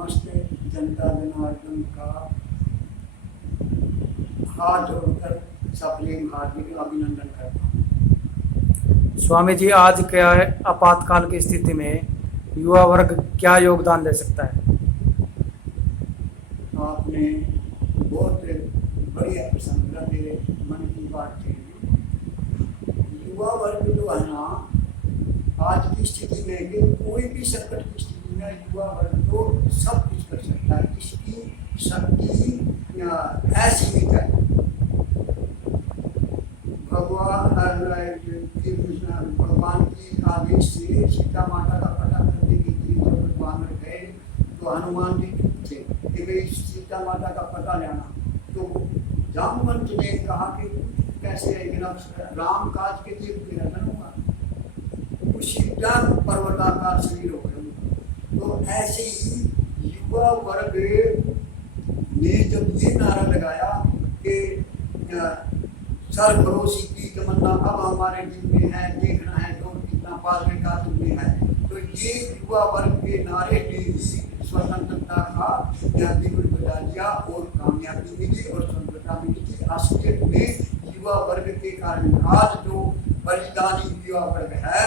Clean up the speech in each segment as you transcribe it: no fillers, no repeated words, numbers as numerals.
समस्त जनता जनार्दन का हाथ जोड़कर सप्रेम हार्दिक अभिनंदन करता हूँ। स्वामी जी, आज क्या आपातकाल की स्थिति में युवा वर्ग क्या योगदान दे सकता है? आपने बहुत बढ़िया प्रसंग मेरे मन की बात थी। युवा वर्ग जो है ना, आज की स्थिति में कि कोई भी संकट की स्थिति में युवा वर्ग तो सब कुछ कर सकता है। इसकी शक्ति असीमित है। भगवान की आदेश से सीता माता का पता करने के लिए जब भगवान गए तो हनुमान जी चुप थे कि भाई सीता माता का पता लेना। तो जामवंत ने कहा कि कैसे राम काज के लिए मेरा जन्म हुआ, वो सीता पर्वताकार शरीर हो गए। तो ऐसे ही युवा वर्ग ने जब ये नारा लगाया कि सरफरोशी की तमन्ना अब हमारे दिल में है, देखना है जो कितना पालने का तुम्हें है, तो ये युवा वर्ग के नारे ने ही स्वतंत्रता का बिगुल बजा दिया और कामयाबी मिली और स्वतंत्रता मिली थी। असलियत में युवा वर्ग के कारण आज जो बलिदानी युवा वर्ग है,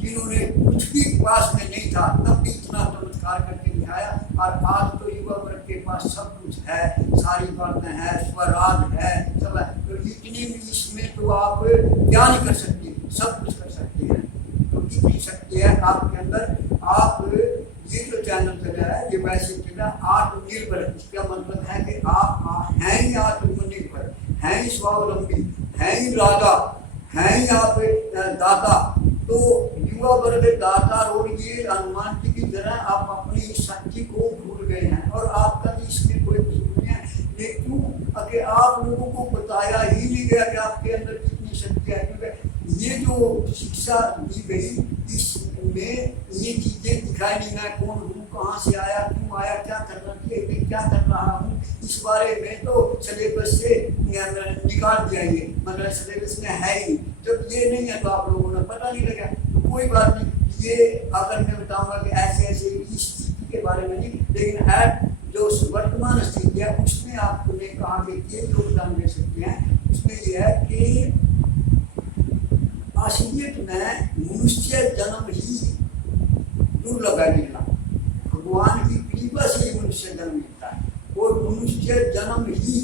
जिन्होंने कुछ भी पास में नहीं था तब भी इतना चमत्कार करके दिखाया, और आज तो युवा वर्ग के पास सब कुछ है, सारी बातें हैं, स्वराज है, सब है। तो इतनी इसमें तो आप क्या नहीं कर सकते, सब कुछ कर सकते हैं। तो इतनी शक्ति है आपके अंदर। आप ये जो चैनल चला है ये वैसे चला आत्मनिर्भर, इसका मतलब है कि आप हैं ही आत्मनिर्भर, हैं ही स्वावलंबी, हैं ही राजा, हैं ही आप दाता। तो युवा वर्ग दाता और ये हनुमान जी की तरह आप अपनी शक्ति को भूल गए हैं, और आपका भी इसमें कोई कसूर नहीं है। लेकिन अगर आप लोगों को बताया ही नहीं गया कि आपके अंदर कितनी शक्ति है, क्योंकि ये जो शिक्षा दी गई इसमें ये चीजें दिखाई नहीं, मैं कौन हूँ, कहाँ से आया, क्यों आया, क्या करना चाहिए, क्या कर रहा हूँ, इस बारे में तो सिलेबस से निकाल दिया। ये मतलब सिलेबस में है ही। जब ये नहीं है तो आप लोगों ने पता नहीं लगा, तो कोई बात नहीं। ये अगर मैं बताऊंगा कि ऐसे ऐसे इस स्थिति के बारे में नहीं, लेकिन एट जो वर्तमान स्थिति है उसमें आपको ने कहा कि ये योगदान दे सकते हैं। उसमें यह है कि असलियत में मनुष्य जन्म ही दुर्लभ है मिलना, भगवान की कृपा से ही मनुष्य जन्म मिलता है, और मनुष्य जन्म ही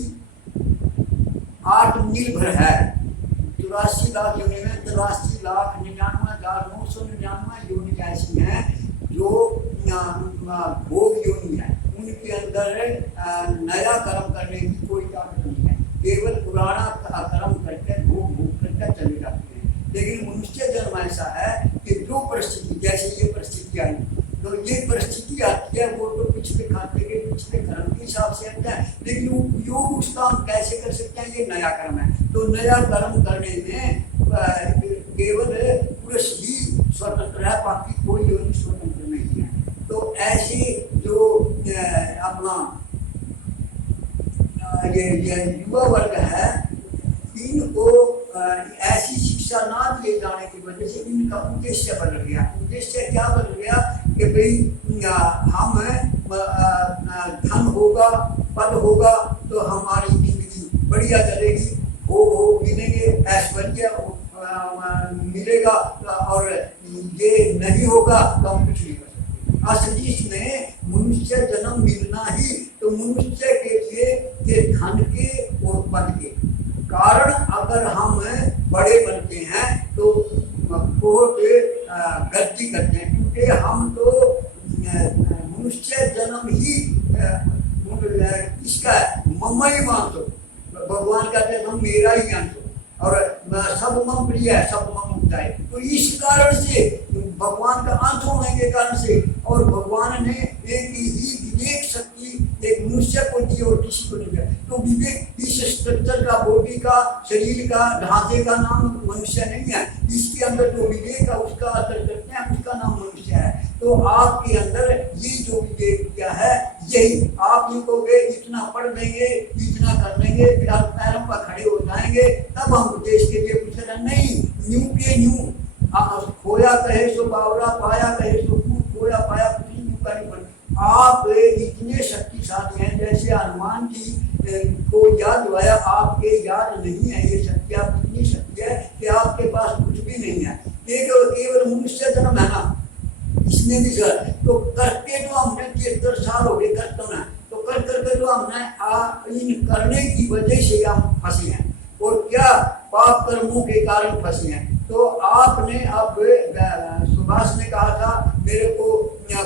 आत्मनिर्भर है। 84 लाख योनि में 83,99,999 योनि ऐसी हैं जो भोग योनि है, उनके अंदर नया कर्म करने की कोई ताकत नहीं है, केवल पुराना कर्म करके भोग करके चले जाते हैं। लेकिन मनुष्य जन्म ऐसा है कि जो परिस्थिति, जैसे ये परिस्थिति आई, तो ये परिस्थिति आती है वो तो पिछले खाते के पिछले कर्म के हिसाब से आता है, लेकिन उपयोग उसका हम कैसे कर सकते हैं, ये नया कर्म है। तो नया कर्म करने में केवल पुरुष ही स्वतंत्र है, बाकी कोई योनि स्वतंत्र नहीं है। तो ऐसे जो अपना ये युवा वर्ग है, इनको ऐसी शिक्षा ना दिए जाने की वजह से इनका उद्देश्य बदल गया। उद्देश्य क्या बदल गया कि भाई हम धन होगा, पद होगा तो हमारी जिंदगी बढ़िया चलेगी, भोग मिलेंगे, ऐश्वर्य मिलेगा, और ये नहीं होगा तो हम कुछ नहीं कर सकते। असली में मनुष्य जन्म मिलना ही तो मनुष्य के लिए के धन के और पद के कारण अगर हम बड़े बनते हैं तो बहुत गलती करते हैं, क्योंकि हम तो मनुष्य जन्म ही किसका है, मम्मा ही मानतो। भगवान कहते हैं तुम मेरा ही मानतो, और सब मम प्रिय है, सब मम मुक्त है। तो इस कारण से भगवान का अंत होने के कारण से, और भगवान ने एक ही विवेक शक्ति एक मनुष्य को दी और किसी को नहीं दिया। तो विवेक इस स्ट्रक्चर का, बॉडी का, शरीर का, ढांचे का नाम मनुष्य नहीं है। इसके अंदर जो विवेक है उसका असर करते हैं, उसका नाम मनुष्य है। तो आपके अंदर ये जो विवेक किया है, यही आप इनको इतना पढ़ लेंगे, इतना कर लेंगे, फिर आप पैरों पर खड़े हो जाएंगे, तब हम देश के लिए कुछ नहीं। न्यू के न्यू खोया कहे सो बावरा, पाया कहे सो खोया, पाया कुछ न्यू का नहीं बन आप इतने शक्तिशाली हैं, जैसे हनुमान जी को याद दिलाया, आपके याद नहीं है ये शक्ति। आप इतनी शक्ति है कि आपके पास कुछ भी नहीं है, केवल मनुष्य जन्म है ना, इसमें भी सर तो करके तो हमने 73 साल हो गए करते ना, तो कर करके तो हमने इन करने की वजह से हम फंसे हैं, और क्या पाप कर्मों के कारण फंसे हैं। तो आपने अब सुभाष ने कहा था मेरे को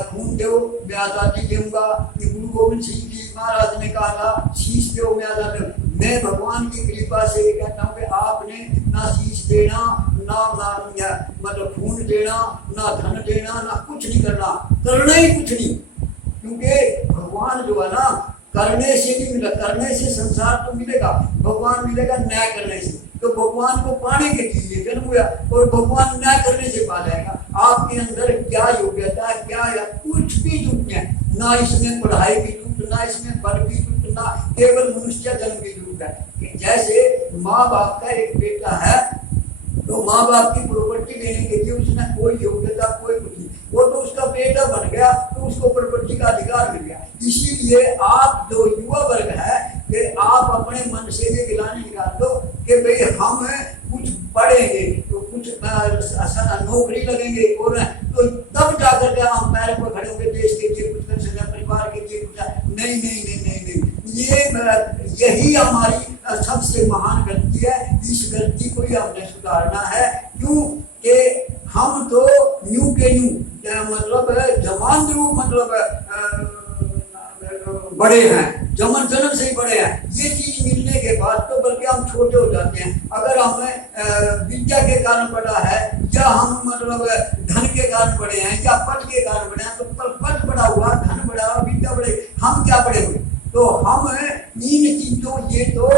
खून दो मैं आजादी दूंगा, गुरु गोविंद सिंह जी महाराज ने कहा था शीश दो मैं आजादी। मैं भगवान की कृपा से कहता हूँ कि आपने ना शीश देना, ना मतलब खून देना, ना धन देना, ना कुछ नहीं करना, करना ही कुछ नहीं, क्योंकि भगवान जो है ना करने से नहीं मिला, करने से संसार तो मिलेगा, भगवान मिलेगा न्याय करने से। तो भगवान को पाने के लिए जन्म हुआ और भगवान न्याय करने से पा जाएगा। आपके अंदर क्या योग्यता है, क्या है, कुछ भी जरूरत है ना, इसमें पढ़ाई की जरूरत, ना इसमें बल की जरूरत, ना केवल मनुष्य जन्म की जरूरत है। जैसे माँ बाप का एक बेटा है तो माँ बाप की प्रॉपर्टी देने के लिए उसने कोई योग्यता कोई कुछ नहीं, वो तो उसका बेटा बन गया तो उसको प्रॉपर्टी का अधिकार मिल गया। इसीलिए आप जो युवा वर्ग है कि आप अपने मन से ये गिलाने निकाल दो कि भाई हम कुछ पढ़ेंगे तो कुछ नौकरी लगेंगे और तो तब जाकर के हम पैर पर खड़े होंगे, देश के लिए कुछ कर सकें, परिवार के लिए कुछ। नहीं नहीं नहीं नहीं नहीं, यही हमारी सबसे महान गलती है। इस गलती को ही हमने सुधारना है। क्यों कि हम तो न्यू के न्यू मतलब जवान रूप मतलब बड़े हैं, जन्म से ही बड़े हैं। ये चीज मिलने के बाद तो बल्कि हम छोटे हो जाते हैं। अगर हमें विद्या के कारण बड़ा है या हम मतलब धन के कारण बड़े हैं या पद के कारण बड़े हैं, तो पद बड़ा हुआ, धन बड़ा हुआ, विद्या बड़े, हम क्या बड़े हुए। तो हम इन चीजों, ये तो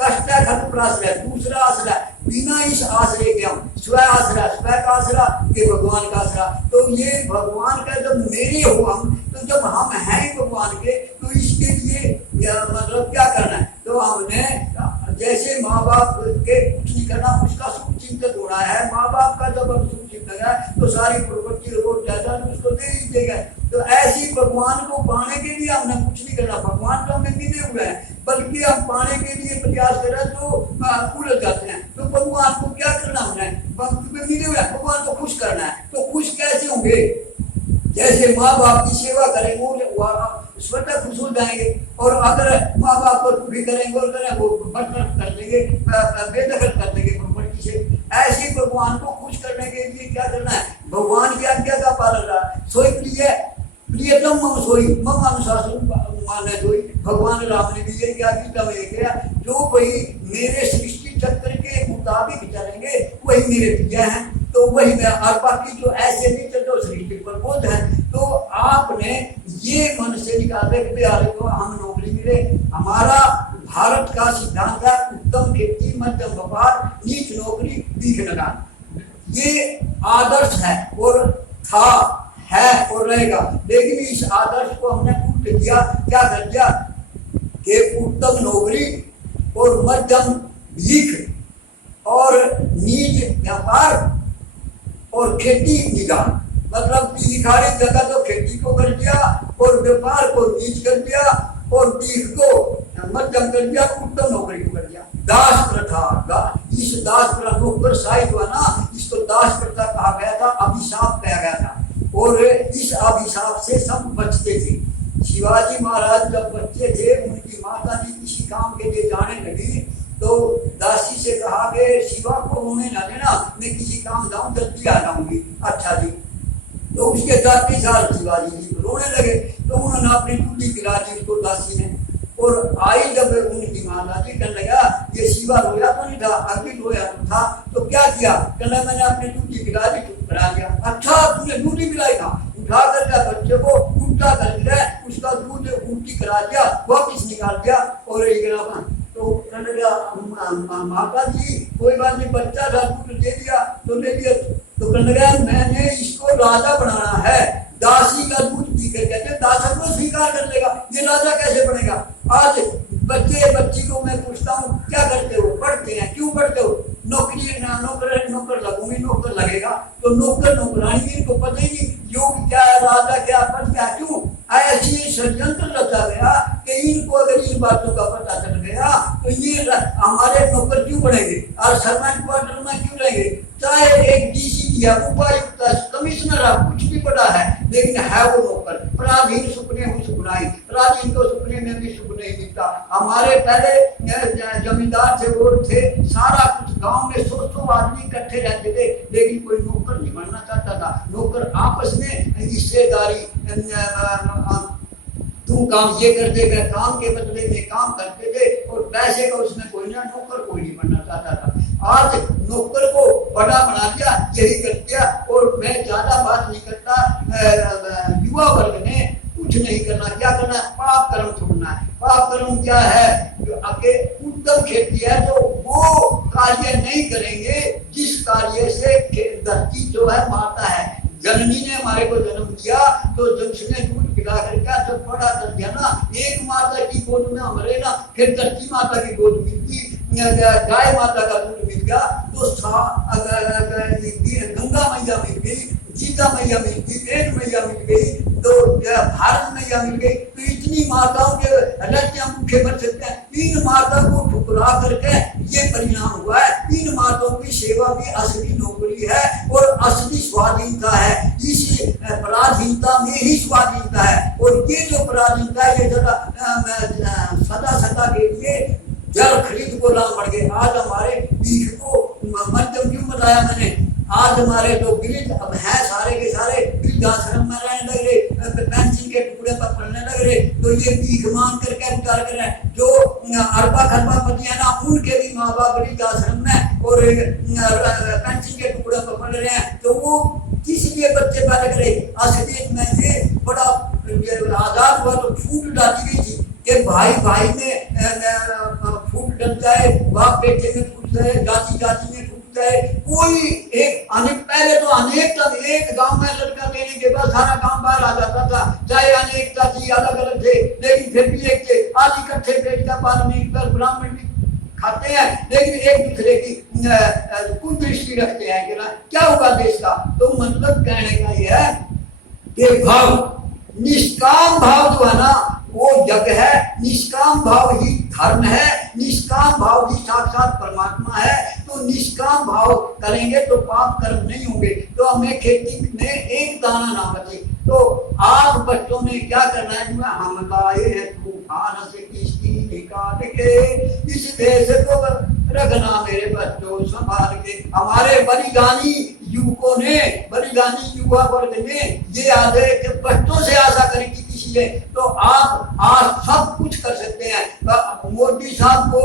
कष्ट है खत्म प्राश्रय, दूसरा आश्रय, बिना इस आश्रय के हम स्व आश्रय, स्व का आश्रय के भगवान का आश्रय। तो ये भगवान का जब मेरे हो हम, तो जब हम हैं भगवान के, तो इसके लिए मतलब क्या करना है। तो हमने जैसे माँ बाप के कुछ नहीं करना, उसका सुख चिंतित होना है। माँ बाप का जब हम सुख चिंतन है तो सारी प्रॉपर्टी रोड जायदाद उसको दे ही देगा। तो ऐसी भगवान को पाने के लिए हमने कुछ नहीं करना, भगवान तो हमें मिले हुए हैं, बल्कि हम पाने के लिए प्रयास करें तो उलझ जाते हैं। तो भगवान को क्या करना हमने, भक्त में मिले हुए हैं, भगवान को खुश करना है। तो खुश कैसे होंगे, जैसे माँ बाप की सेवा करेंगे स्वतः खुश हो जाएंगे, और अगर माँ बाप को दुखी करेंगे और करें वो बदतमीज कर देंगे, बेदखल कर देंगे प्रॉपर्टी से। ऐसे भगवान को खुश करने के लिए क्या करना है, भगवान की आज्ञा का पालन करना। सोई प्रियतम मम सोई मम अनुशासन माने सोई। भगवान राम ने भी ये क्या गीता में किया, जो कोई मेरे सृष्टि चक्र के मुताबिक चलेंगे वही मेरे प्रिय हैं। तो वही मैं, और बाकी जो ऐसे नहीं चलते सृष्टि पर बोध है। तो आपने ये मन से निकाले कि को हम नौकरी मिले। हमारा भारत का सिद्धांत है उत्तम खेती, मध्यम व्यापार, नीच नौकरी, बीख लगान। ये आदर्श है और था, है और रहेगा। लेकिन इस आदर्श को हमने उल्ट किया, क्या कर दिया कि उत्तम नौकरी और मध्यम भीख और नीच व्यापार और खेती निगाह, मतलब भिखारी जगह तो खेती को कर दिया और व्यापार को नीच कर दिया और भीख को मध्यम कर दिया, उत्तम नौकरी को कर दिया। दास प्रथा, इस दास प्रथा नौकर शाही हुआ ना, इसको दास प्रथा कहा गया था, अभिशाप कहा गया था। और इस अभिशाप से सब बचते थे। शिवाजी महाराज जब बच्चे थे, उनकी माता जी किसी काम के लिए जाने लगी तो दासी से कहा कि शिवा को रोने ना देना, मैं किसी काम जाऊं जल्दी आ जाऊंगी। अच्छा जी। तो उसके 4 साल शिवाजी जी रोने लगे, तो उन्होंने अपनी टूटी पिला दी उसको दासी ने। और आई जब उनकी माता जी कहने लगा ये शिवा रोया तो नहीं था, अभी रोया तो था, तो क्या किया, कहना मैंने अपनी टूटी पिला दी, चुप करा दिया। अच्छा तुमने टूटी पिलाई था, उठा कर बच्चे को उल्टा कर दिया, उसका दूध उल्टी करा दिया, वापिस निकाल दिया और तो कहने लगा माता जी कोई बात नहीं, बच्चा था दूध दे दिया तो ले दिया। तो कहने लगा मैंने इसको राजा बनाना है, दासी का दूध पी कर कहते दासक को स्वीकार कर लेगा, ये राजा कैसे बनेगा। आज बच्ची को मैं पूछता हूँ क्या करते हो, पढ़ते हैं, क्यों पढ़ते हो, नौकरी नौकर लगूंगी, नौकर लगेगा। तो नौकर नौकरानी इनको पता ही नहीं योग क्या है, राजा क्या, पद क्या, क्यों चला हमारे नौकर क्यों बढ़ेंगे और सर्वेंट क्वार्टर में क्यों रहेंगे? चाहे एक डीसी या उपायुक्त कमिश्नर कुछ भी बड़ा है, लेकिन है वो नौकर। पराधीन सुपने हूँ सुपनाई, पराधीन को सुपने में भी सुख नहीं मिलता। हमारे पहले जमींदार थे वो थे, सारा कुछ गांव में 100 आदमी इकट्ठे रहते थे, लेकिन कोई नौकर नहीं बनना चाहता था। नौकर आपस में हिस्सेदारी, तू काम ये कर देगा, काम के बदले में काम करते थे और पैसे का उसमें कोई ना, नौकर कोई नहीं बनना चाहता था। आज नौकर को बड़ा बना दिया, यही कर दिया। और मैं ज्यादा बात नहीं करता, युवा वर्ग ने कुछ नहीं करना, क्या करना, पाप कर्म छोड़ना है। पाप कर्म क्या है? जो आगे उत्तम खेती है तो वो कार्य नहीं करेंगे जिस कार्य से धरती जो है माता है, जननी ने हमारे को जन्म दिया, तो जब उसने दूध पिला करके जब बड़ा कर दिया ना, एक माता की गोद में हमरे ना, फिर धरती माता की गोद मिलती, गाय माता का दूध मिल गया, तो गंगा मैया मिल गई, सीता मैया मिल गई, रेण मैया मिल गई, तो भारत मैया मिल गई। तो इतनी माताओं के रत्न हम भूखे मर सकते हैं। इन माताओं को ठुकरा करके ये परिणाम हुआ है। इन माताओं की सेवा भी असली नौकरी है और असली स्वाधीनता है। इस पराधीनता में ही स्वाधीनता है। और ये जो पराधीनता है ये सदा सदा के लिए जल खरीद को लाभ बढ़ गए। आज हमारे बीच को मध्यम क्यों बताया मैंने, आज हमारे जो गिरिज अब है सारे के सारे गिरिज आश्रम में रहने लग रहे, पेंसिल के टुकड़े पर पढ़ने लग रहे, तो ये भीख मांग करके उपचार कर रहे हैं। जो अरबा खरबा पति है ना, उनके भी माँ बाप गिरिज आश्रम में और पेंसिल के टुकड़े पर पढ़ रहे हैं, तो वो किस लिए बच्चे पैदा करे? असलियत में ये बड़ा आजाद हुआ तो फूट डाली गई थी कि भाई भाई में फूट डल जाए, बाप बेटे में फूट जाए, जाति जाति में फूट जाए। कोई एक अनेक, पहले तो अनेकता, एक गांव में लड़का देने के बाद सारा गांव बाहर आ जाता था, चाहे अनेकता थी, अलग अलग थे, लेकिन फिर भी एक थे। आज इकट्ठे पेट का पालन एक बार ब्राह्मण भी खाते हैं, लेकिन एक दूसरे की कुछ दृष्टि रखते हैं कि ना क्या होगा देश का। तो मतलब कहने का यह है कि भाव, निष्काम भाव जो है ना वो यज्ञ है, निष्काम भाव ही धर्म है, निष्काम भाव ही साक्षात परमात्मा है। तो निष्काम भाव करेंगे तो पाप कर्म नहीं होंगे। तो हमें खेती में एक दाना ना बचे। तो आज बच्चों ने क्या करना है, हम लाए हैं तूफान से किश्ती निकाल के, इस देश को रखना मेरे बच्चों संभाल के। हमारे बलिदानी युवकों ने, बलिदानी युवा वर्ग ने ये आदेश बच्चों से आशा करी कि किसी है, तो आप आज सब कुछ कर सकते हैं। मोदी साहब को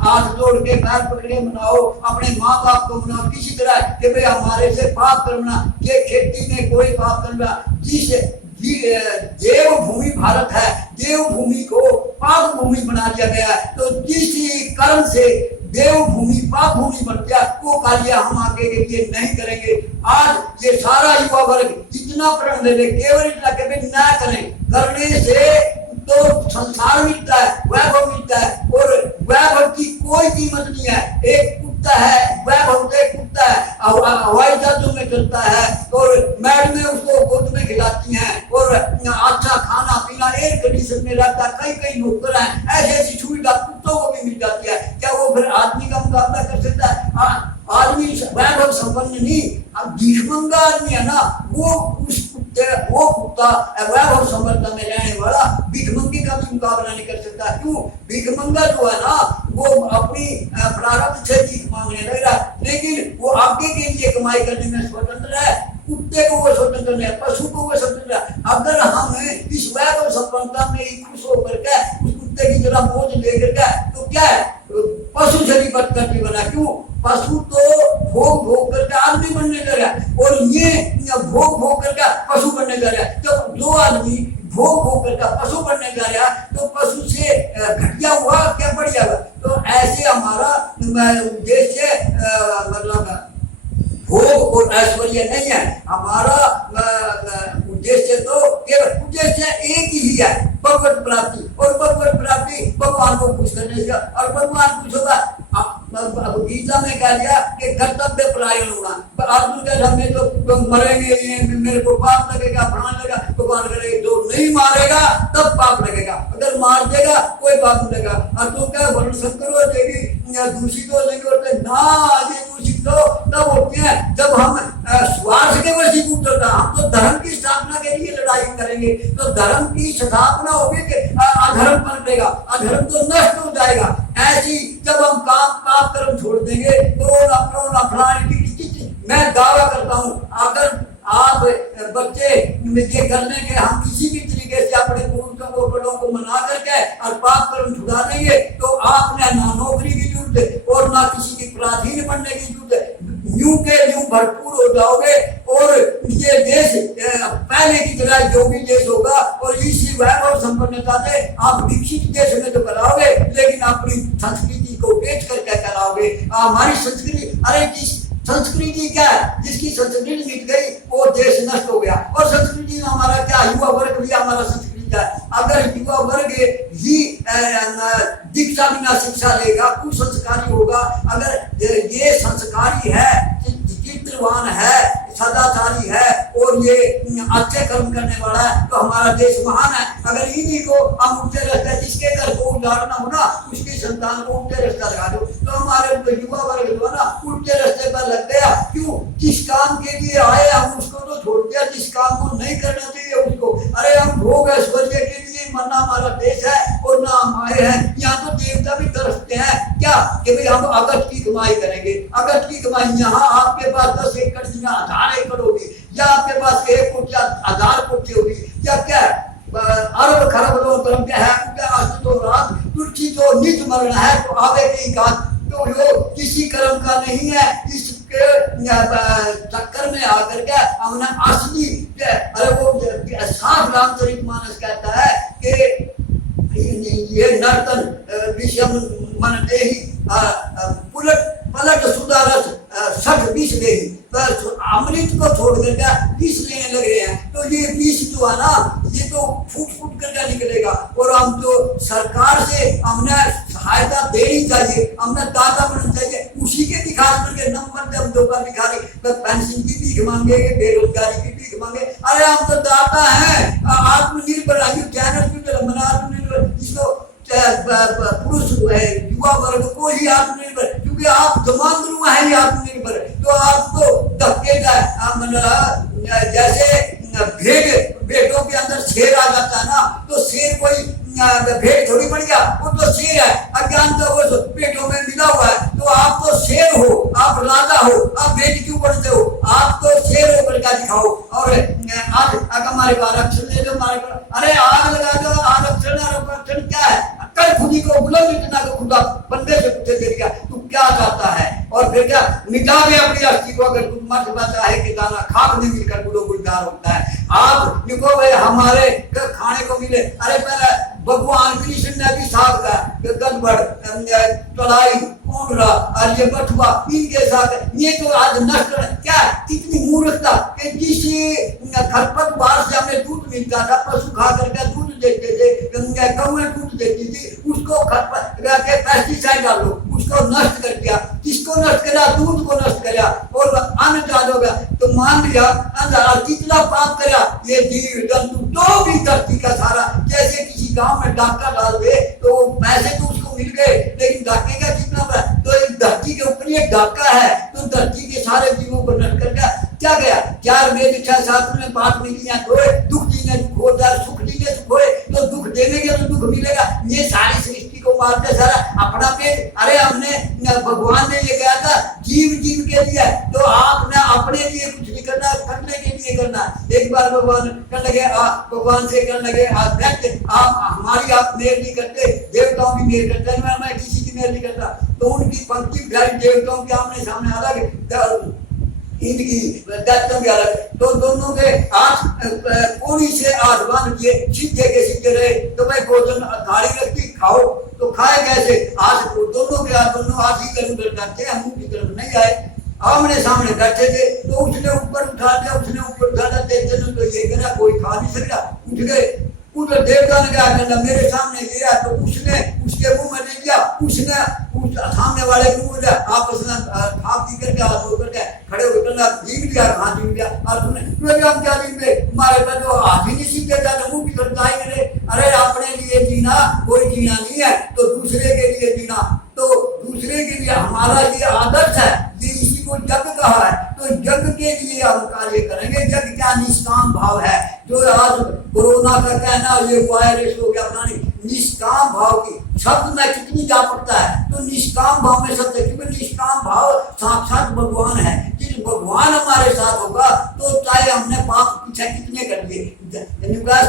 हाथ जोड़ के पैर पकड़े मनाओ, अपने माँ बाप को मनाओ किसी तरह कि भाई हमारे से पाप करना, ये खेती में कोई पाप करना। जिस देव भूमि भारत है, देव भूमि को पाप भूमि बना दिया गया है। तो जिस कर्म से देव भूमि पाप भूमि बन गया, वो कार्य हम आगे के लिए नहीं करेंगे। आज ये सारा युवा वर्ग इतना प्रण ले ले, केवल इतना कभी ना करें, करने से तो संसार मिलता है, वैभव मिलता है, और वैभव की कोई कीमत नहीं है। एक कुत्ता है, वैभव से कुत्ता है, हवाई जहाजों में चलता है और मैडमें उसको गोद में खिलाती हैं और अच्छा खाना पीना एयर कंडीशन में रहता है। कई कई नौकर हैं, ऐसी ऐसी सुविधा कुत्तों को भी मिल जाती है। क्या वो फिर आदमी का मुकाबला कर सकता है? आदमी वैभव संपन्न नहीं, अब भीखमंगा आदमी है ना, वो उस वो कुत्ता वैभव संपन्नता में रहने वाला भीखमंगे का भी मुकाबला नहीं कर सकता। क्यों? भीखमंगा जो है ना वो अपनी प्रारब्ध से भीख मांगने लग रहा, लेकिन वो आगे के लिए कमाई करने में स्वतंत्र है। कुत्ते को वो स्वतंत्र नहीं है, पशु को वो स्वतंत्र है। अगर हम इस वैभव संपन्नता में ही खुश होकर के उस कुत्ते की तरह मौज लेकर के, तो क्या है, पशु से भी बदतमीजी बना। क्यों? पशु तो भोग भोग करके आदमी बनने लगा और ये भोग भोग करके पशु बनने जा रहा है। जब दो आदमी भोग भोग करके पशु बनने जा रहा तो पशु से घटिया हुआ क्या बढ़िया हुआ? तो ऐसे हमारा उद्देश्य मतलब भोग और ऐश्वर्य नहीं है। हमारा उद्देश्य तो केवल उद्देश्य एक ही है, भगवत प्राप्ति। और भगवत प्राप्ति भगवान को खुश करने से, और भगवान खुश होगा। गीता में कह दिया कि कर्तव्य परायण होना। अर्जुन के हमें तो मरेंगे, मेरे को पाप लगेगा, फलाना लगेगा, भगवान करे जो नहीं मारेगा तब पाप लगेगा, अगर मार देगा कोई पाप नहीं लगेगा। और तो क्या वर्ण शंकर हो देगी दूषित हो जाएंगे, होते ना ये दूषित तो तब होते हैं जब हम स्वार्थ के वशीभूत होता। हम तो धर्म की स्थापना के लिए लड़ाई करेंगे, तो धर्म की स्थापना होगी कि अधर्म पनपेगा, अधर्म तो नष्ट हो जाएगा। ऐसी जब हम काम पाप कर्म छोड़ देंगे तो फलाने मैं दावा करता हूँ अगर आप बच्चे ये करने के हम किसी भी तरीके से अपने पूर्वजों को बड़ों को मना करके और पाप कर्म छुड़ा देंगे तो आपने ना नौकरी की जरूरत और ना किसी की पराधीन बनने की जरूरत, यूं के यूं भरपूर हो जाओगे और ये देश पहले की तरह जो भी देश होगा और इसी वैभव संपन्नता से आप विकसित देश में तो कराओगे, लेकिन अपनी संस्कृति को बेच करके कराओगे। हमारी संस्कृति, अरे जिस संस्कृति क्या है, जिसकी संस्कृति मिट गई वो देश नष्ट हो गया। और संस्कृति में हमारा क्या, युवा वर्ग भी हमारा संस्कृति है। अगर युवा वर्ग ही दीक्षा बिना शिक्षा लेगा, कुसंस्कारी होगा, अगर ये संस्कारी है, चित्रवान है, सदाचारी है और ये अच्छे कर्म करने वाला है तो हमारा देश महान है। अगर इन्हीं को हम उल्टे रास्ते, जिसके घर को उजाड़ना हो ना उसकी संतान को उल्टे रास्ता लगा दो तो हमारे युवा वर्ग जो है ना उल्टे रास्ते पर लग गया। क्यों? जिस काम के लिए आए हम उसको तो छोड़ दिया, जिस काम को नहीं करना चाहिए उसको। अरे हम भोग ऐश्वर्य के लिए मरना हमारा देश है और ना हम आए हैं। यहाँ तो देवता भी तरसते हैं क्या कि भाई हम अगस्त की कमाई करेंगे, अगस्त की कमाई यहाँ आपके पास 10 एकड़ जमीन 1000 एकड़ होगी या आपके पास 1 कोटी 1000 कोटी होगी या क्या अरब खरब लोग धर्म के है तो रात तुलसी जो निज मरण है तो आवे की गात, तो यो किसी कर्म का नहीं है। इसके चक्कर में आकर के हमने असली अरे वो साफ रामचरितमानस कहता है कि ये नर्तन विषम मन देही पलट सुधारस सठ विष देही, अमृत को छोड़ करके विष लेने लग रहे हैं। तो ये विष जो है ना ये तो फूट फूट करके निकलेगा। और हम जो सरकार से हमने सहायता देनी चाहिए, हमने दाता बनना चाहिए, उसी के दिखा करके नंबर हम धोखा भिखारी पेंशन की भीख मांगेंगे, बेरोजगारी की भीख मांगे। अरे हम तो दाता है, आत्मनिर्भर आत्मनिर्भर इसको पुरुष है युवा वर्ग को ही आत्मनिर्भर, क्योंकि आप जमांदरू है आत्मनिर्भर। तो आपको धक्के जैसे भेड़ों के अंदर शेर आ जाता है ना, तो शेर कोई भेड़ थोड़ी बन गया, वो तो शेर है। अज्ञानता वो पेटों में मिला हुआ है। तो आप तो शेर हो, आप राजा हो, आप भेड़ क्यों बनते हो? आप तो शेर हो करके दिखाओ। और आज अगर हमारे को आरक्षण ले लो, हमारे को अरे आग लगा दो, आरक्षण क्या है? कल खुदी को बुलंद इतना को खुदा बंदे से पूछे दे दिया तू क्या चाहता है, और फिर क्या मिटा दे अपनी अस्थि को। अगर तुम मत बचा है कि दाना खाक में मिलकर बुढ़ो गुलजार होता है। आप देखो भाई हमारे खाने को मिले, अरे पहले भगवान कृष्ण ने भी साथ का गड़बड़ चढ़ाई कोंडरा और ये बटुआ इनके साथ ये तो आज नष्ट क्या कितनी मूर्खता कि जिस खरपतवार से हमें दूध मिलता था, पशु खा करके दूध देते थे, गौएं दूध देती थी, उसको खरपत के पेस्टिसाइड डालो, उसको नष्ट कर दिया। किसको नष्ट करा? दूध को नष्ट करा और अन्न ज्यादा हो गया। तो मान लिया अंदर कितना पाप करा ये जीव जंतु तो भी धरती का सारा। जैसे किसी गांव में डाका डाल दे तो पैसे तो उसको मिल गए, लेकिन डाके का कितना बड़ा? तो एक धरती के ऊपर एक डाका है तो धरती के सारे जीवों को नष्ट करके क्या गया? 4 वेद 6 शास्त्र में बात मिली है, दुख दीने दुख होता है, सुख दीने सुख होए, तो दुख देंगे तो दुख मिलेगा। ये सारी सृष्टि को मारते सारा अपना पेट। अरे हमने भगवान ने ये कहा था जीव जीव के लिए, तो आपने अपने लिए कुछ नहीं करना, करने के लिए करना। एक बार भगवान करने लगे, भगवान से करने लगे आप हमारी आप मेल नहीं करते, देवताओं की मेल करते हैं, मैं किसी की मेल नहीं करता। तो उनकी पंक्ति देवताओं के आमने सामने अलग, इनकी दत्तों के अलग। तो दोनों के हाथ कोनी से हाथ बांध दिए, सीधे के सीधे रहे। तो भाई भोजन थाली रखती खाओ, तो खाए कैसे? हाथ दोनों के हाथ, दोनों हाथ ही इधर उधर करते हैं, मुंह की तरफ नहीं आए, आमने सामने बैठे थे। तो उसने ऊपर उठा दिया, उसने ऊपर उठा दिया, देखते तो ये करा कोई खा नहीं सकता। उठ गए, उधर देवता ने क्या करना, मेरे सामने गया तो उसने उसके मुंह में ले लिया, उसने उस सामने वाले के मुंह में आपस में खा पी करके हाथ धो करके खड़े होकर जीव लिया, खा जीव लिया। और तुमने हम क्या जीव हमारे पास जो हाथ ही नहीं हमारा ये आदर्श है, ये इसी को यज्ञ कहा है। तो यज्ञ के लिए हम कार्य करेंगे। यज्ञ क्या? निष्काम भाव है। जो आज कोरोना का कहना ये वायरस हो गया अपना, निष्काम भाव की शब्द में कितनी जा पड़ता है। तो निष्काम भाव में शब्द, क्योंकि निष्काम भाव साक्षात भगवान है। जिस भगवान हमारे साथ होगा तो चाहे हमने पाप पीछे कितने कर दिए,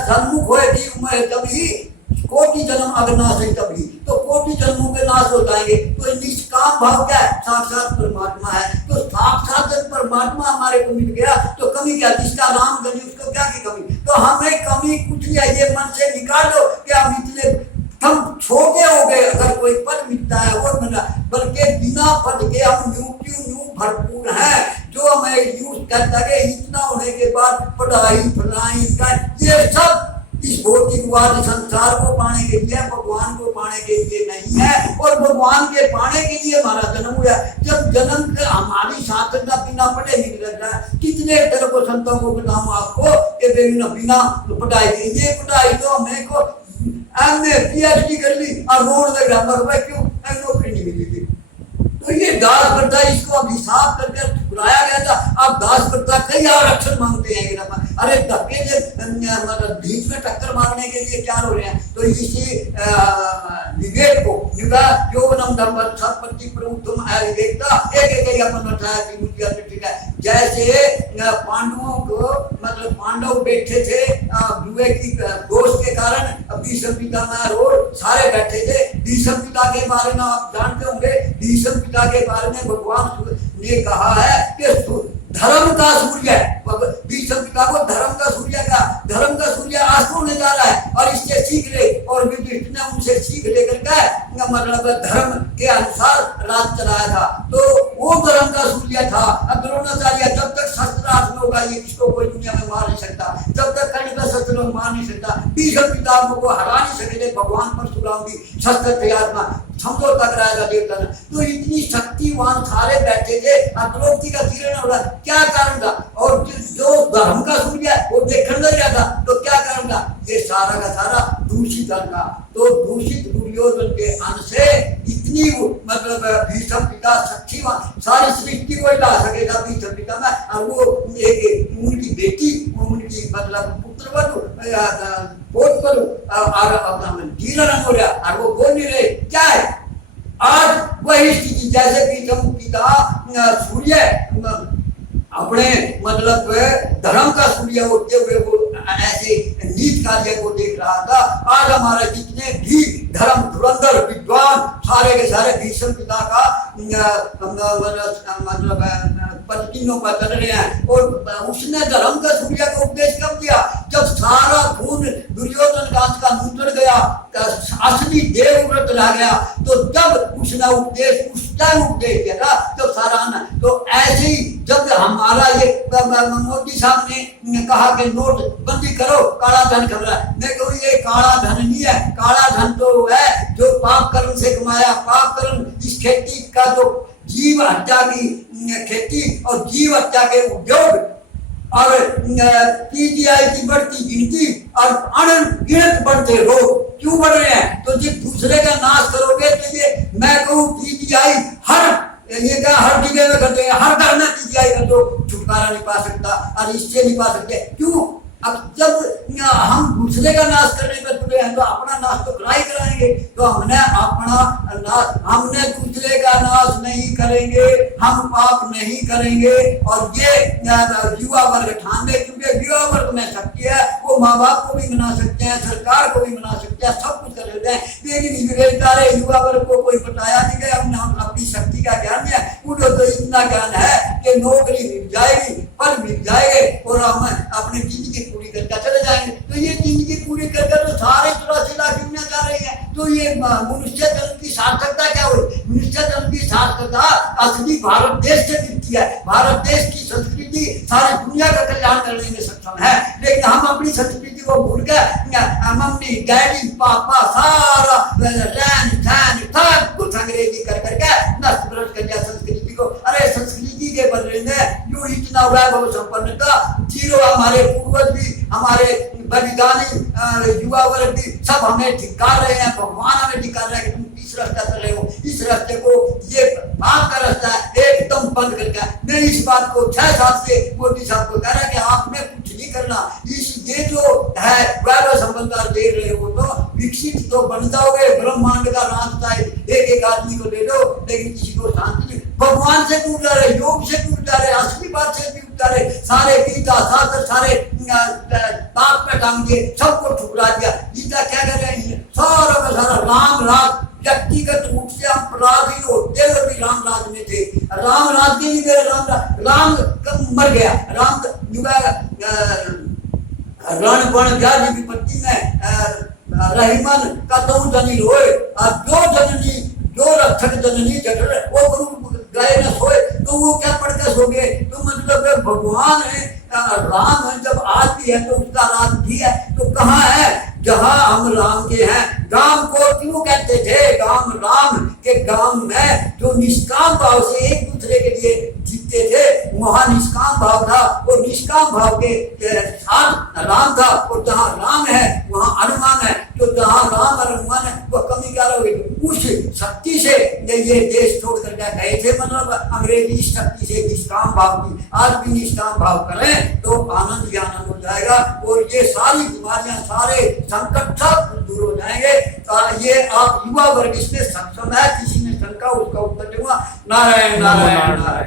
सन्मुख होए थी उम्र तभी कोटि जन्म अविनाश है तभी, तो कोटि जन्मों के नाश हो जाएंगे। तो निष्काम भाव क्या है? साक्षात परमात्मा है। तो साक्षात जब परमात्मा हमारे को मिल गया तो कमी क्या? जिसका नाम गनी उसको क्या की कमी? तो हमें कमी कुछ नहीं है, ये मन से निकाल दो कि हम इतने हम छोटे हो गए। अगर कोई पद मिलता है वो मिला, बल्कि बिना पद के हम यूं भरपूर हैं। जो हमें यूं कहता है इतना होने के बाद पढ़ाई फलाई का ये सब इस भौतिकवाद संसार को पाने के लिए, भगवान को पाने के लिए नहीं है। और भगवान के पाने के लिए हमारा जन्म हुआ। जब जन्म कर हमारी साधना बिना पढ़े निकल रहा है। कितने तरह को संतों को बताऊं आपको कि बिना पढ़ाई के, ये पढ़ाई तो हमें को हमने PhD कर ली और रोड लग रहा मगर क्यों नौकरी नहीं मिली थी। तो ये दास करता है, इसको अभिशाप करके ठुकराया गया था। अब दास करता कई आरक्षण मांगते हैं। अरे धक्के से मतलब बीच में टक्कर मारने के लिए क्या हो रहे हैं। तो इसी विवेक को यौवनम धर्म सत्पत्ति प्रमुख विवेकता एक अपन बताया कि मुझे ठीक है। जैसे पांडवों को मतलब पांडव बैठे थे जुए की दोष के कारण, भीष्म पितामह और सारे बैठे थे। भीष्म पिता के बारे में आप जानते होंगे, भीष्म पिता के बारे में भगवान ने कहा है कि धर्म का सूर्य, भीष्म पिता को धर्म का सूर्य का, धर्म का सूर्य आज होने जा रहा है और इससे सीख ले। और युधिष्ठिर ने उनसे सीख लेकर के मतलब धर्म के अनुसार राज चलाया था। तो वो धर्म का सूर्य था। द्रोणाचार्य जब तक शस्त्रास्त्र में होगा ये इसको कोई दुनिया में मार नहीं सकता, जब तक कर्ण का शस्त्र मार नहीं सकता। भीष्म पिता को हरा नहीं सके थे। भगवान परशुराम भी शस्त्र तैयार था, समझौता कराया था देवता ने। तो इतनी शक्तिवान सारे बैठे थे, द्रौपदी का तीरण हो रहा, क्या कारण था? और जो धर्म का सूर्य वो देखने लग गया था, तो क्या कारण था? ये सारा का सारा दूषित था। तो दूषित दुर्योधन के अन्न से इतनी मतलब भीष्म पिता शक्तिवान सारी सृष्टि को ला सकेगा भीष्म पिता में। और वो एक उनकी बेटी, उनकी मतलब पुत्रवधु पोतवधु और जीर्ण हो रहा और वो बोल नहीं रहे। क्या है आज वही स्थिति? जैसे भीष्म पिता सूर्य अपने मतलब धर्म का सूर्य होते हुए वो ऐसे नीच कार्य को देख रहा था। आज हमारे जितने भी धर्म धुरंधर विद्वान सारे के सारे भीष्म पिता का मतलब पलटिनों पर चल रहे हैं। और उसने धर्म का सूर्य का उपदेश कब दिया? जब सारा खून दुर्योधन का मुंचड़ गया, असली देवव्रत रह गया, तो जब उसने उपदेश उस टाइम उपदेश दिया था जब सारा न। तो ऐसे ही जब हमारा ये मोदी साहब ने कहा कि नोट बंदी करो, काला धन कर रहा है, मैं कहूँ ये काला धन नहीं है। काला धन तो है जो पाप कर्म से कमाया। पाप कर्म इस खेती का जो जीव हत्या की खेती और जीव हत्या के उद्योग और PGI की बढ़ती गिनती और अनगिनत बढ़ते रोग क्यों बढ़ रहे हैं? तो जब दूसरे का नाश करोगे तो ये मैं कहूँ PGI हर जगह में करते हैं, हर घर में PGI कर दो, छुटकारा नहीं पा सकता और इससे नहीं पा सकते। क्यों? अब जब हम दूसरे का नाश करने पर जुटे हैं तो अपना नाश तो करा ही कराएंगे। तो हमने अपना नाश, हमने दूसरे का नाश नहीं करेंगे, हम पाप नहीं करेंगे। और ये युवा वर्ग ठान ले, क्योंकि युवा वर्ग में शक्ति है। वो माँ बाप को भी मना सकते हैं, सरकार को भी मना सकते हैं, सब कुछ कर लेते हैं। लेकिन बेचारे युवा वर्ग को कोई बताया नहीं गया, उन्हें अपनी शक्ति का ज्ञान है। उनको तो इतना ज्ञान है कि नौकरी मिल जाएगी, पद मिल जाएंगे और हम अपनी जिंदगी पूरी करके चले जाएंगे। तो ये जिंदगी पूरी करके तो सारे 84 लाख दुनिया जा रही है। तो ये मनुष्य जन्म की सार्थकता क्या हुई? मनुष्य जन्म की सार्थकता असली भारत देश से मिलती है। भारत देश की संस्कृति सारी दुनिया का कल्याण करने में सक्षम है। लेकिन हम अपनी संस्कृति को भूल कर हम अपनी डैडी पापा सारा रहन सहन सब कुछ अंग्रेजी कर करके नष्ट भ्रष्ट कर दिया संस्कृति को। अरे संस्कृति के बदले में जो इतना वैभव संपन्नता जीरो, हमारे पूर्वज भी, हमारे बलिदानी युवा वर्ग भी सब हमें धिक्कार रहे हैं। भगवान हमें धिक्कार रहे हैं कि तुम इस रास्ता चल रहे हो, इस रास्ते को ये पाप का रास्ता है एकदम बंद करके। मैं इस बात को 6 साल से मोदी साहब को कह रहा कि आपने कुछ नहीं करना, इस ये जो है वैभव संबंध देख रहे हो तो विकसित तो बन जाओगे, ब्रह्मांड का रास्ता है, एक आदमी को ले लो लेकिन किसी को शांति नहीं। भगवान से दूर जा रहे, योग से दूर जा रहे, असली बात से दूर जा रहे, सारे गीता शास्त्र सारे ताक पे टांग दिए, सबको ठुकरा दिया। गीता क्या कह रहे हैं, सारा का सारा राम राज, व्यक्तिगत रूप से हम पराधीन होते हुए भी राम राज में थे। राम राज के लिए राम मर गया, राम रण बन गया विपत्ति में रहीमन का तो जनी रोए, और जो जननी जो रक्षक जननी जगह वो गुरु गए न सोए, तो वो क्या पढ़ के सो गए। तो मतलब भगवान है, राम है, जब आज भी है तो उसका राज भी है। तो कहाँ है, जहाँ हम राम के हैं। गांव को क्यों कहते थे, गांव राम के गांव में जो निष्काम भाव से एक दूसरे के लिए जीते थे, वहां निष्काम भाव था, और निष्काम भाव के साथ राम था। और जहाँ राम है वहाँ हनुमान है, तो जहाँ राम और हनुमान है वह कमी क्या रहोगे। उस शक्ति से ये देश छोड़ कर गए थे, मतलब अंग्रेजी शक्ति से निष्काम भाव की। आज भी निष्काम भाव करें तो आनंद ही आनंद हो जाएगा, और ये सारी बीमारियां सारे संकट सब दूर हो जाएंगे। तो ये आप युवा वर्ग इसमें सक्षम है, किसी ने शंका उसका उत्तर दूंगा। नारायण नारायण नारायण।